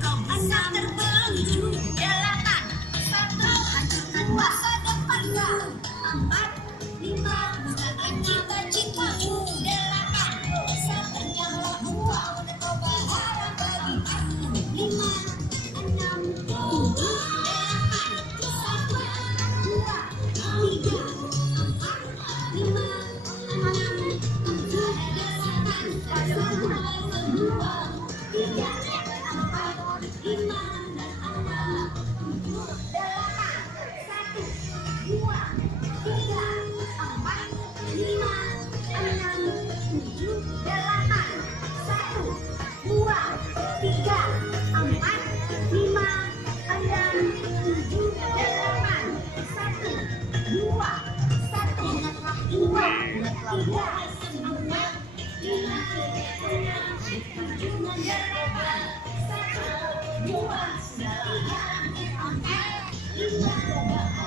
kau bisa terbelenggu. 8, 1, hancurkan masa depanmu. 4, 5, wujudkan cita-citamu. 8, sebenarnya uang dan kau berharap bagi aku. 5, 6, 7, 8, 1, 2, 3, 4, 5, 6, 7, 8, 1, 2, 3, 4, 5, 6, 7, 8, 1, 2, 3, 4, 5, 6, 7, 8, 1, 2, 3, 4, 5, 6, 7, 8, 1, 2, 1, 2, 3, 4, 5, 6, 7, 8, 1, 2, 3, 4, 5,